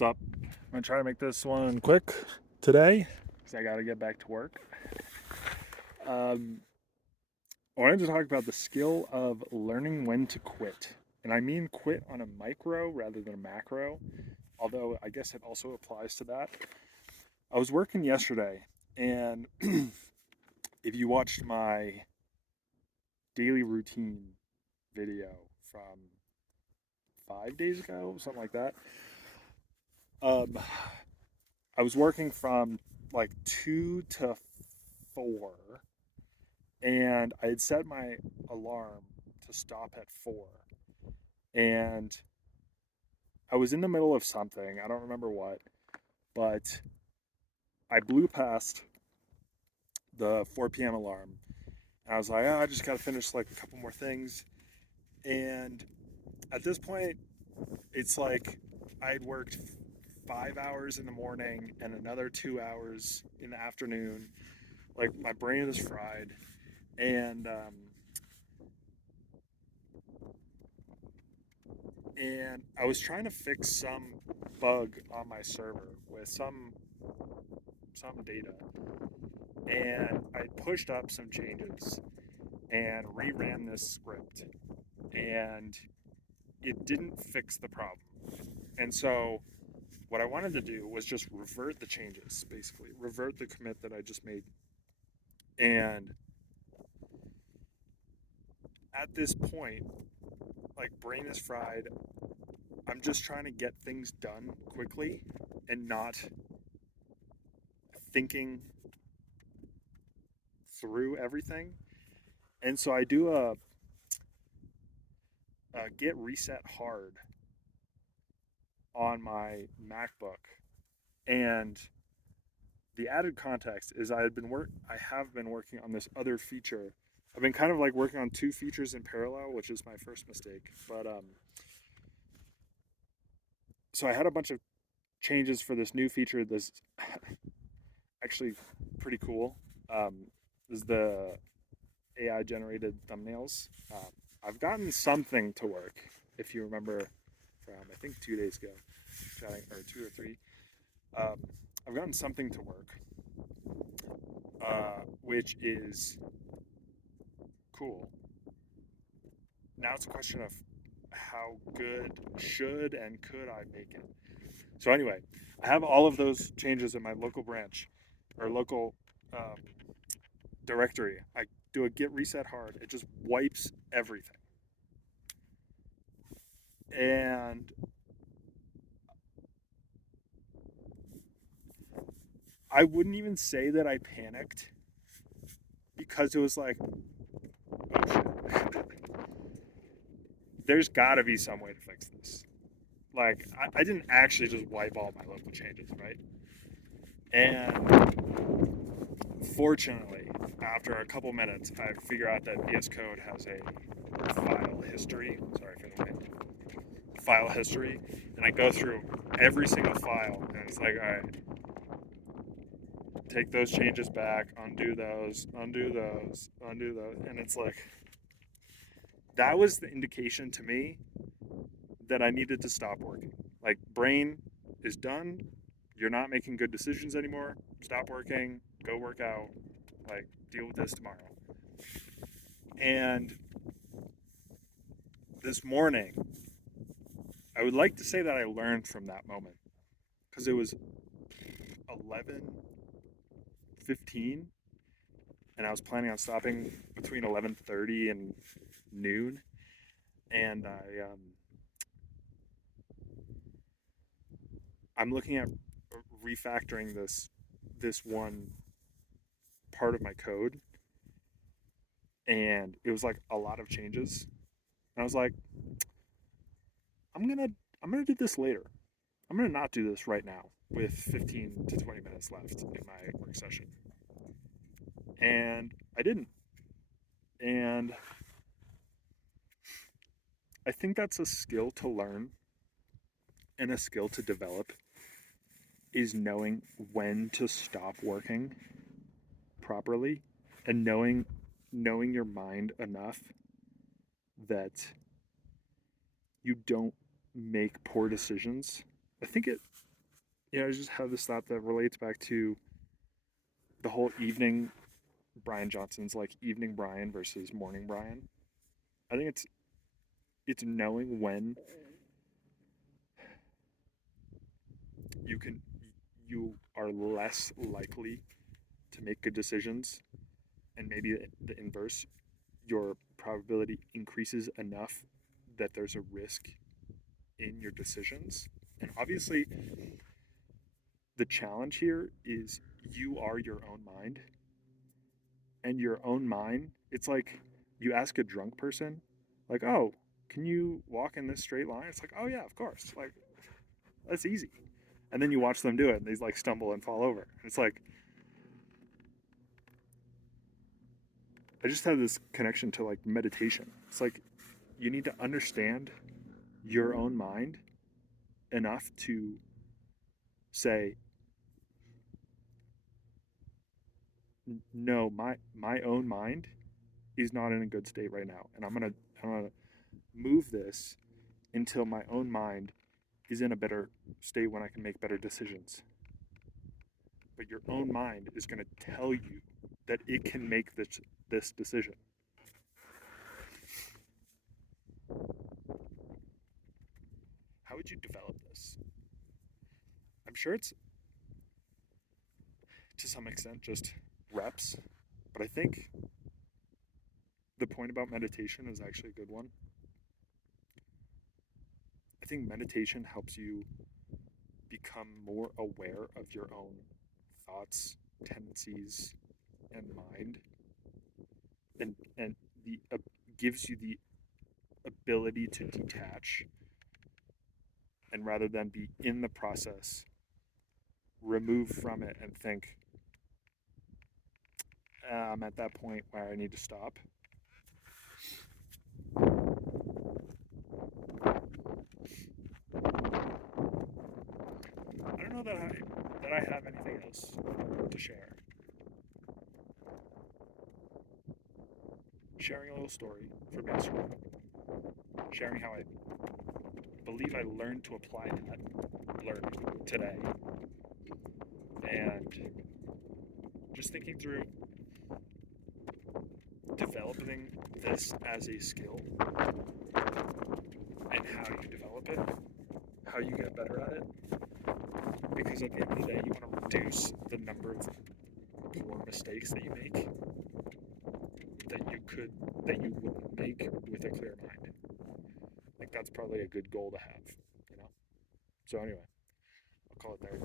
What's up? I'm gonna try to make this one quick today because I gotta get back to work. Um, I wanted to talk about the skill of learning when to quit. And I mean quit on a micro rather than a macro, although I guess it also applies to that. I was working yesterday, and if you watched my daily routine video from 5 days ago, something like that, um, I was working from like 2 to 4, and I had set my alarm to stop at 4. And I was in the middle of something, I don't remember what, but I blew past the 4 p.m. alarm. And I was like, oh, I just got to finish like a couple more things. And at this point, it's like I'd worked 5 hours in the morning and another 2 hours in the afternoon. Like my brain is fried. And I was trying to fix some bug on my server with some data, and I pushed up some changes and reran this script, and it didn't fix the problem. And so what I wanted to do was just revert the changes, basically revert the commit that I just made. And at this point, like brain is fried. I'm just trying to get things done quickly and not thinking through everything. And so I do a git reset hard on my MacBook. And the added context is I have been working on this other feature. I've been kind of like working on 2 features in parallel, which is my first mistake. But so I had a bunch of changes for this new feature. This actually pretty cool. Is the AI generated thumbnails. I've gotten something to work. If you remember from I think 2 days ago, chatting or 2 or 3, um, I've gotten something to work, which is cool. Now it's a question of how good should and could I make it. So anyway, I have all of those changes in my local branch or local um, directory. I do a git reset hard. It just wipes everything. And I wouldn't even say that I panicked because it was like, oh shit, there's got to be some way to fix this. Like, I didn't actually just wipe all my local changes, right? And fortunately, after a couple minutes, I figure out that VS Code has a file history. Sorry for the wind. File history, and I go through every single file, and it's like, all right, take those changes back, undo those, undo those, undo those, and it's like that was the indication to me that I needed to stop working. Like, brain is done. You're not making good decisions anymore. Stop working. Go work out. Like, deal with this tomorrow. And this morning, I would like to say that I learned from that moment because it was 11:15, and I was planning on stopping between 11:30 and noon. And I'm looking at refactoring this one part of my code, and it was like a lot of changes. And I was like, I'm gonna I'm gonna do this later. I'm gonna not do this right now with 15 to 20 minutes left in my work session. And I didn't. And I think that's a skill to learn and a skill to develop is knowing when to stop working properly and knowing your mind enough that you don't make poor decisions. I think I just have this thought that relates back to the whole evening Brian Johnson's like evening Brian versus morning Brian. I think it's knowing when you can you are less likely to make good decisions, and maybe the inverse, your probability increases enough that there's a risk in your decisions. And obviously, the challenge here is you are your own mind, and your own mind, it's like you ask a drunk person, like, oh, can you walk in this straight line? It's like, oh, yeah, of course. Like, that's easy. And then you watch them do it, and they like stumble and fall over. It's like, I just have this connection to like meditation. It's like you need to understand your own mind enough to say, no, my own mind is not in a good state right now, and I'm gonna move this until my own mind is in a better state when I can make better decisions. But your own mind is going to tell you that it can make this decision. How would you develop this? I'm sure it's to some extent just reps, but I think the point about meditation is actually a good one. I think meditation helps you become more aware of your own thoughts, tendencies, and mind, and the gives you the ability to detach, and rather than be in the process, remove from it and think, I'm at that point where I need to stop. I don't know that I have anything else to share. Sharing a little story from yesterday, sharing how I believe I learned to apply that learning today, and just thinking through developing this as a skill and how you develop it, how you get better at it. Because at the end of the day, you want to reduce the number of poor mistakes that you make that you wouldn't make with a clear mind. Like that's probably a good goal to have. So anyway, I'll call it there.